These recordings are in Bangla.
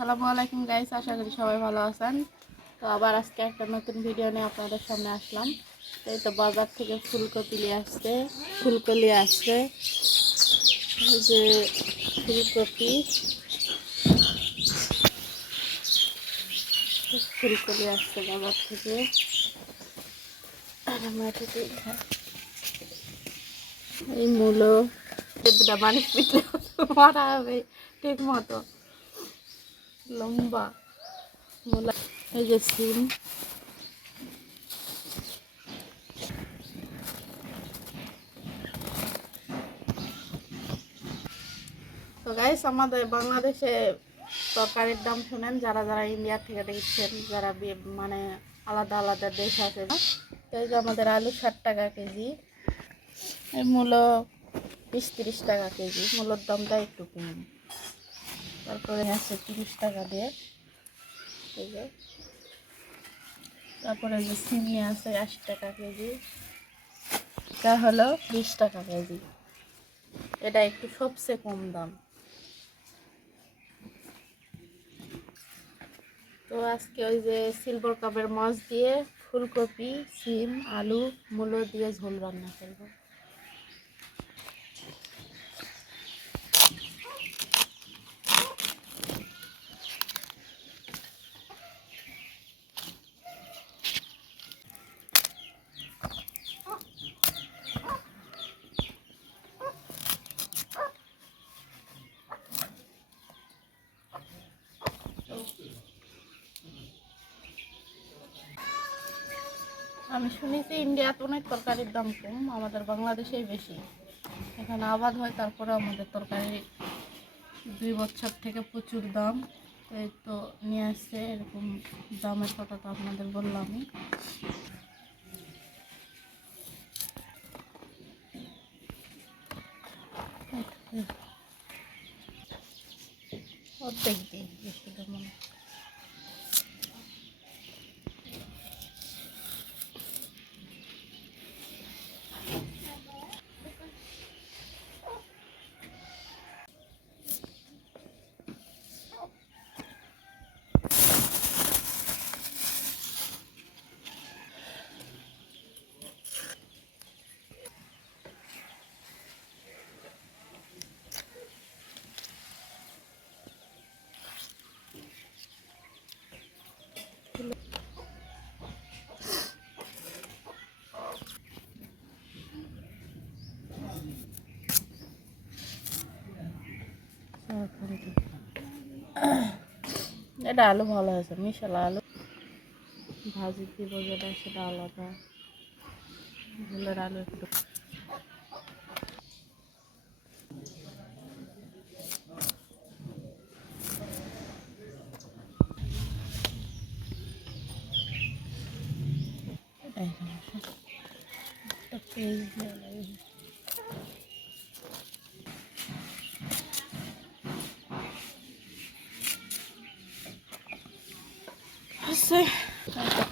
আসসালামু আলাইকুম গাইস, আশা করি সবাই ভালো আছেন। তো আবার আজকে একটা নতুন ভিডিও নিয়ে আপনাদের সামনে আসলাম। এই তো বাজার থেকে ফুলকপি নিয়ে আসছে, এই যে ফুলকপি আসছে বাজার থেকে। আর আমরা এই মূলো দুটা মানুষ পিঠলে মারা হবে ঠিক মতো লম্বা মূলা। এই যে সিম, তো গাইস আমাদের বাংলাদেশে তরকারির দাম শুনেন, যারা যারা ইন্ডিয়া থেকে দেখছেন, যারা মানে আলাদা আলাদা দেশ আছে না। তো এই যে আমাদের আলু 60 টাকা কেজি, এই মূলো 20-30 টাকা কেজি, মূলোর দামটা একটু কম। তারপরে আছে 30 টাকা দিয়ে, এই যে তারপরে যে সিমনি আছে 80 টাকা কেজি, এটা হলো 20 টাকা কেজি। এটা একটু সবচেয়ে কম দাম। তো আজকে ওই যে সিলভার কাপের মাছ দিয়ে ফুলকপি, সিম, আলু, মূলো দিয়ে ঝোল রান্না করবো। আমি শুনেছি ইন্ডিয়াতে অনেক তরকারির দাম কম, আমাদের বাংলাদেশেই বেশি। এখানে আবাদ হয়, তারপরে আমাদের তরকারি 2 বছর থেকে প্রচুর দাম। এই তো নিয়ে আসছে, এরকম দামের কথা তো আপনাদের বললামই। অর্ধেক দিই, বেশি দাম না। এটা আলু ভালো হয়েছে, মিশালা আলু ভাজি দিব যেটা সেটা আলাদা, ঝোলের আলু একটু।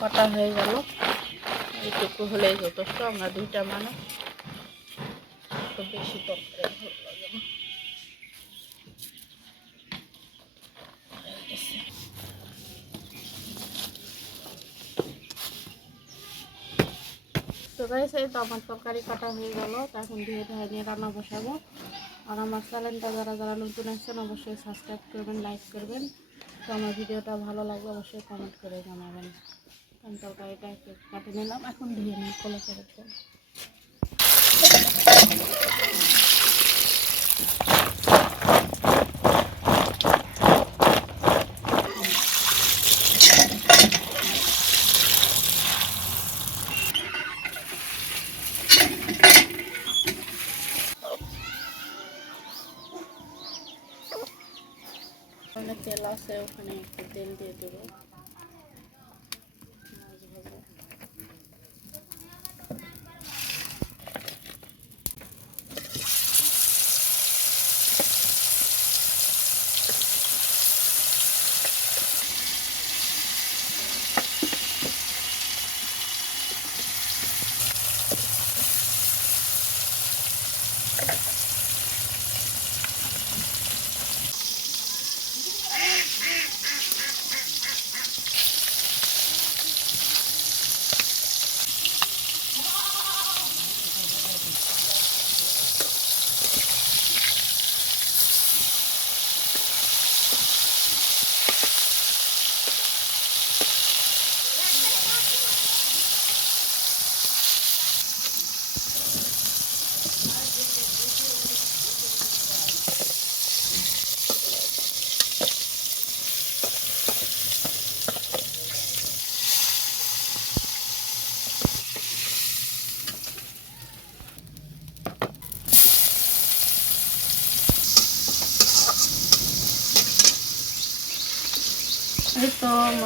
কাটা হয়ে গেল, এইটুকু হলেই যথেষ্ট। আমরা 2টা মানুষ, তো বেশি তরকারি ভালো লাগে না। তো গাইস এই তো আমার তরকারি কাটা হয়ে গেল, এখন ধুয়ে নিয়ে রান্না বসাবো। আর আমার চ্যানেলটা যারা যারা নতুন আসছেন অবশ্যই সাবস্ক্রাইব করবেন, লাইক করবেন। তো আমার ভিডিওটা ভালো লাগলে অবশ্যই কমেন্ট করে জানাবেন। আমি তরকারিটা একটু কাটে নিলাম, এখন ধুয়ে নিই কলে করে। অনেক তেল আছে, ওখানে একটু তেল দিয়ে দেবো।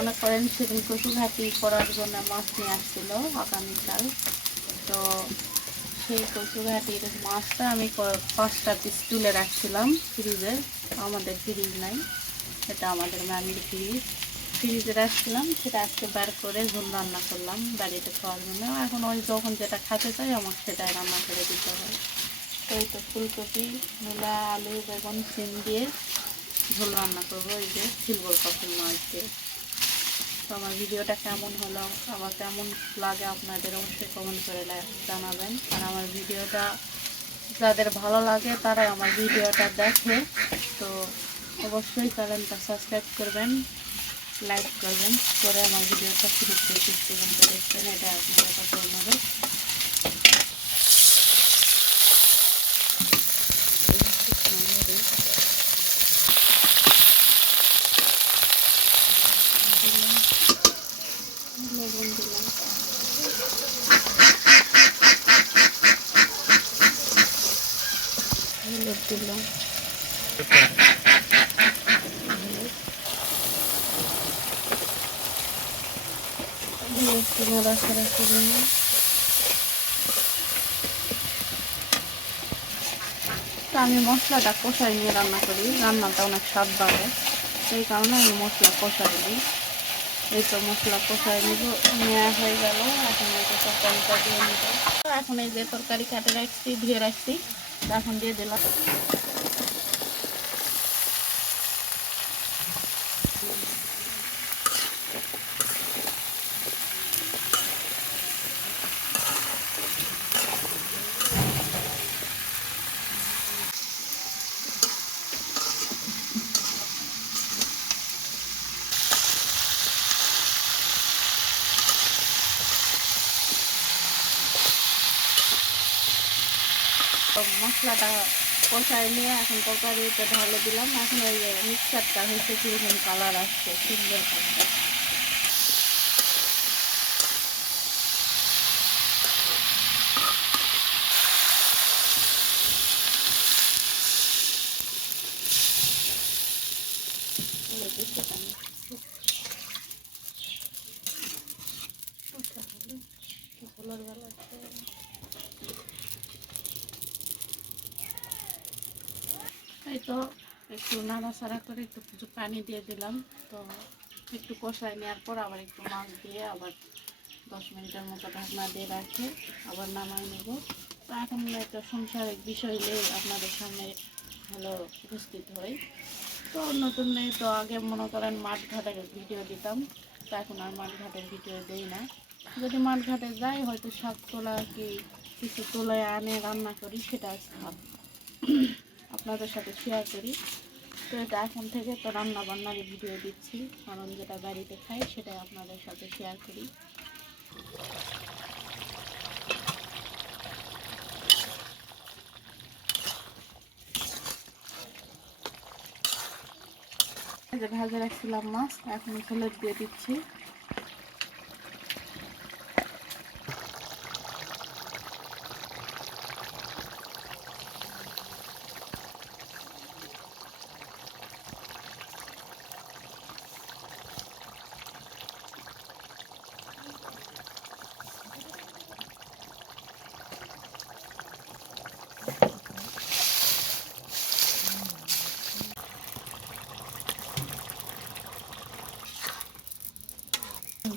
মনে করেন সেদিন কচু ঘাটি করার জন্য মাছ নিয়ে আসছিল আগামীকাল। তো সেই কচু ঘাটির মাছটা আমি 5টা পিস তুলে রাখছিলাম ফ্রিজে। আমাদের ফ্রিজ নাই, এটা আমাদের মামির ফ্রিজে রাখছিলাম। সেটা আজকে বার করে ঝোল রান্না করলাম বাড়িতে খাওয়ার জন্য। এখন ওই যখন যেটা খেতে চাই আমাকে সেটাই রান্না করে দিতে হয়। তো এই তো ফুলকপি, মূলা, আলু, বেগুন, সিম দিয়ে ঝোল রান্না করবো এই যে সিলভার কাপড় মাছ দিয়ে। তো আমার ভিডিওটা কেমন হলো, আবার কেমন লাগে আপনাদের অবশ্যই কমেন্ট করে জানাবেন। আর আমার ভিডিওটা যাদের ভালো লাগে তারাই আমার ভিডিওটা দেখে। তো অবশ্যই চ্যানেলটা সাবস্ক্রাইব করবেন, লাইক করবেন, করে আমার ভিডিওটা শুরু থেকে শেষ পর্যন্ত দেখবেন, এটা আপনাদের কাছে অনুরোধ। লবণ দিলাম, হলুদ দিলাম, একটু নাড়াচাড়া করে নিই। তো আমি মশলাটা কষাই নিয়ে রান্না করি, রান্নাটা অনেক স্বাদ বাড়ে, সেই কারণে আমি মশলা কষাই দিই। এই তো মশলা কষাই নেওয়া হয়ে গেল। এখন এই যে তরকারিটা দিয়ে নিব। এখন এই যে তরকারি কাটে রাখছি, ধুয়ে রাখছি, এখন দিয়ে দিলাম। তো মশলাটা কষাই নিয়ে এখন তরকারিতে ঢালে দিলাম। এখন ওই মিক্সারটা হয়েছে কিরকম কালার আসছে, সুন্দর কালার। এই তো একটু নাড়াচাড়া করে একটু কিছু পানি দিয়ে দিলাম। তো একটু কষাই নেওয়ার পর আবার একটু মাছ দিয়ে আবার 10 মিনিটের মতো ঢাকনা দিয়ে রাখে আবার নামাই নেব। তো এখন একটা সংসারিক বিষয় নিয়ে আপনাদের সামনে ভালো উপস্থিত হই। তো নতুন নেই তো, আগে মনে করেন মাঠ ঘাটের ভিডিও দিতাম, তো এখন আর মাঠ ঘাটের ভিডিও দিই না। যদি মাঠ ঘাটে যাই হয়তো শাক তোলা কি কিছু তোলায় আনে রান্না করি, সেটা আপনাদের সাথে শেয়ার করি। তো এটা এখন থেকে তো রান্না বান্নার ভিডিও দিচ্ছি, কারণ যেটা বাড়িতে খাই সেটাই আপনাদের সাথে শেয়ার করি। যে ভাজা রাখছিলাম মাছ, এখন হলুদ দিয়ে দিচ্ছি।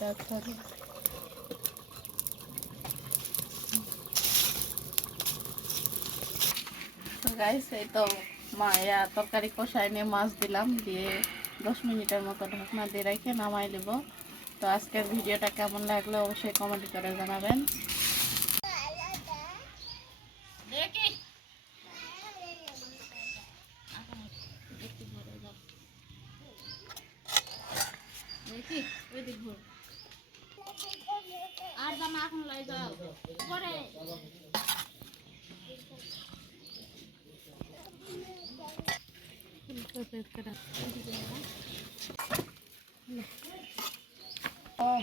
তারপরে গাইস এই তো তরকারি কষাই নিয়ে মাছ দিলাম, দিয়ে 10 মিনিটের মতো ঢাকনা দিয়ে রেখে নামাই নেব। তো আজকের ভিডিওটা কেমন লাগলো অবশ্যই কমেন্ট করে জানাবেন। আর জামা এখন লাই যাও পরে Oh.